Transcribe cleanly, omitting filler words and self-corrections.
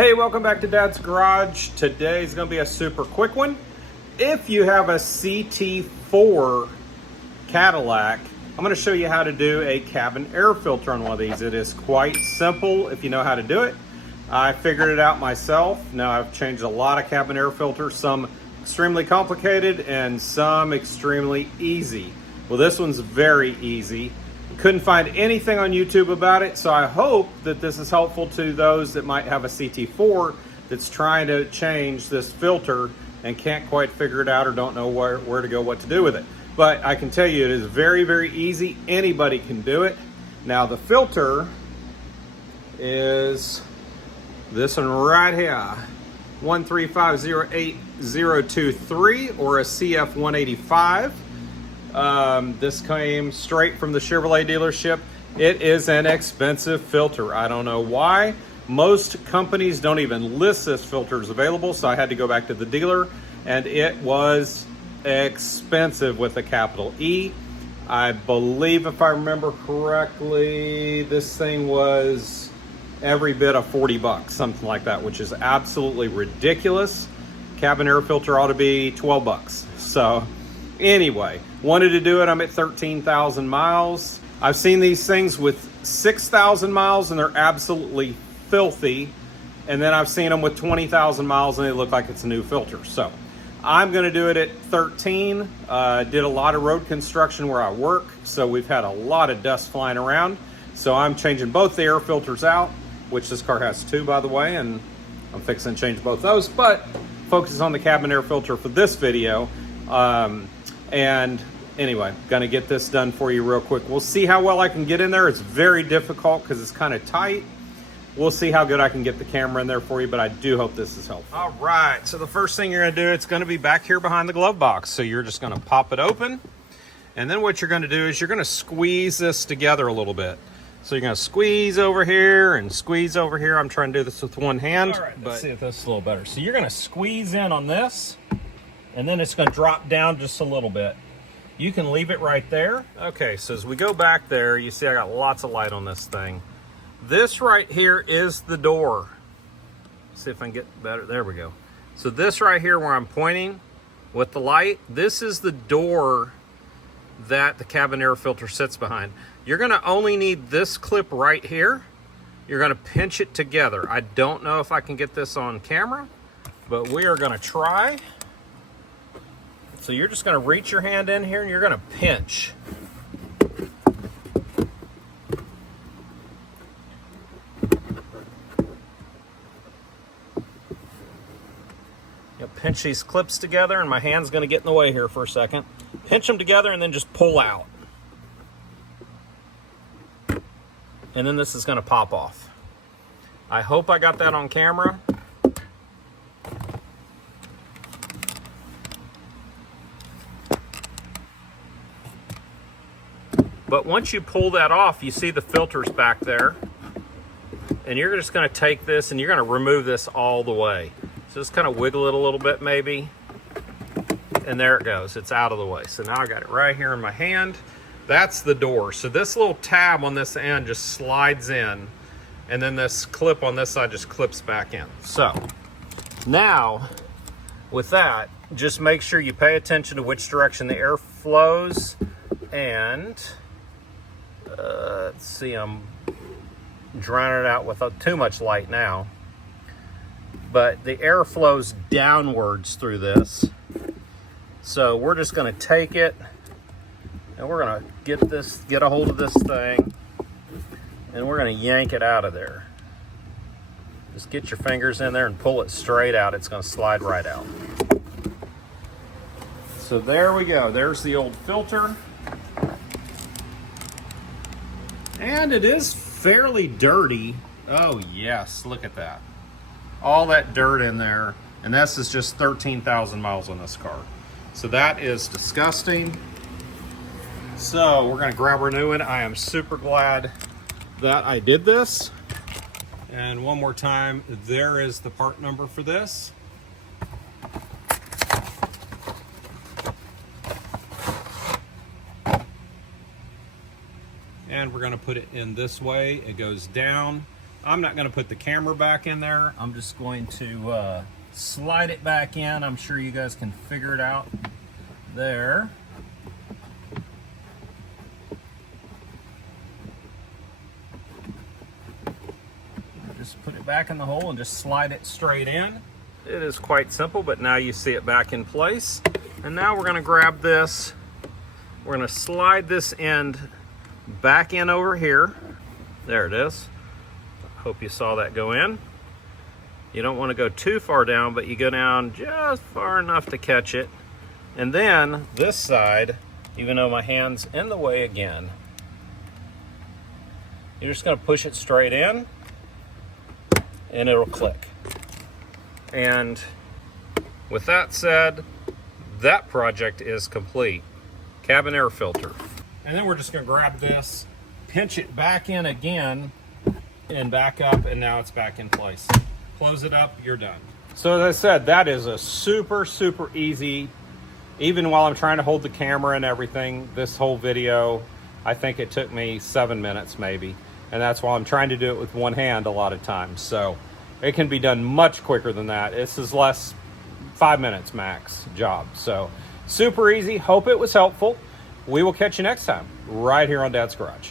Hey, welcome back to Dad's Garage. Today's going to be a super quick one. If you have a CT4 Cadillac, I'm going to show you how to do a cabin air filter on one of these. It is quite simple if you know how to do it. I figured it out myself. Now I've changed a lot of cabin air filters, some extremely complicated and some extremely easy. Well, this one's very easy. Couldn't find anything on YouTube about it, so I hope that this is helpful to those that might have a CT4 that's trying to change this filter and can't quite figure it out or don't know where to go, what to do with it. But I can tell you it is very, very easy. Anybody can do it. Now the filter is this one right here, 13508-023 or a CF185. This came straight from the Chevrolet dealership. It is an expensive filter. I don't know why. Most companies don't even list this filter as available, so I had to go back to the dealer, and it was expensive with a capital E. I believe, if I remember correctly, this thing was every bit of 40 bucks, something like that, which is absolutely ridiculous. Cabin air filter ought to be 12 bucks. So anyway, wanted to do it. I'm at 13,000 miles. I've seen these things with 6,000 miles and they're absolutely filthy. And then I've seen them with 20,000 miles and they look like it's a new filter. So I'm going to do it at 13. Did a lot of road construction where I work, so we've had a lot of dust flying around. So I'm changing both the air filters out, which this car has two, by the way, and I'm fixing to change both those, but focus on the cabin air filter for this video. And anyway, gonna get this done for you real quick. We'll see how well I can get in there. It's very difficult because it's kind of tight. We'll see how good I can get the camera in there for you, but I do hope this is helpful. All right, so the first thing you're gonna do, it's gonna be back here behind the glove box. So you're just gonna pop it open. And then what you're gonna do is you're gonna squeeze this together a little bit. So you're gonna squeeze over here and squeeze over here. I'm trying to do this with one hand. All right, let's see if this is a little better. So you're gonna squeeze in on this, and then it's gonna drop down just a little bit. You can leave it right there. Okay, so as we go back there, you see I got lots of light on this thing. This right here is the door. See if I can get better. There we go. So this right here where I'm pointing with the light, this is the door that the cabin air filter sits behind. You're gonna only need this clip right here. You're gonna pinch it together. I don't know if I can get this on camera, but we are gonna try. So you're just gonna reach your hand in here and you're gonna pinch. You'll pinch these clips together, and my hand's gonna get in the way here for a second. Pinch them together and then just pull out. And then this is gonna pop off. I hope I got that on camera. But once you pull that off, you see the filters back there. And you're just gonna take this and you're gonna remove this all the way. So just kind of wiggle it a little bit maybe. And there it goes, it's out of the way. So now I got it right here in my hand. That's the door. So this little tab on this end just slides in. And then this clip on this side just clips back in. So now with that, just make sure you pay attention to which direction the air flows. And let's see, I'm drowning it out with too much light now. But the air flows downwards through this. So we're just gonna take it and we're gonna get a hold of this thing and we're gonna yank it out of there. Just get your fingers in there and pull it straight out. It's gonna slide right out. So there we go. There's the old filter. And it is fairly dirty. Oh yes, look at that. All that dirt in there. And this is just 13,000 miles on this car. So that is disgusting. So we're gonna grab our new one. I am super glad that I did this. And one more time, there is the part number for this. And we're going to put it in this way. It goes down. I'm not going to put the camera back in there. I'm just going to slide it back in. I'm sure you guys can figure it out there. Just put it back in the hole and just slide it straight in. It is quite simple, but now you see it back in place. And now we're going to grab this. We're going to slide this end back in over here. There it is. Hope you saw that go in. You don't want to go too far down, but you go down just far enough to catch it. And then this side, even though my hand's in the way again, you're just going to push it straight in and it'll click. And with that said, that project is complete. Cabin air filter. And then we're just going to grab this, pinch it back in again, and back up, and now it's back in place. Close it up, you're done. So as I said, that is a super easy, even while I'm trying to hold the camera and everything, this whole video, I think it took me 7 minutes maybe. And that's why I'm trying to do it with one hand a lot of times. So it can be done much quicker than that. This is less, 5 minutes max job. So super easy, hope it was helpful. We will catch you next time, right here on Dad's Garage.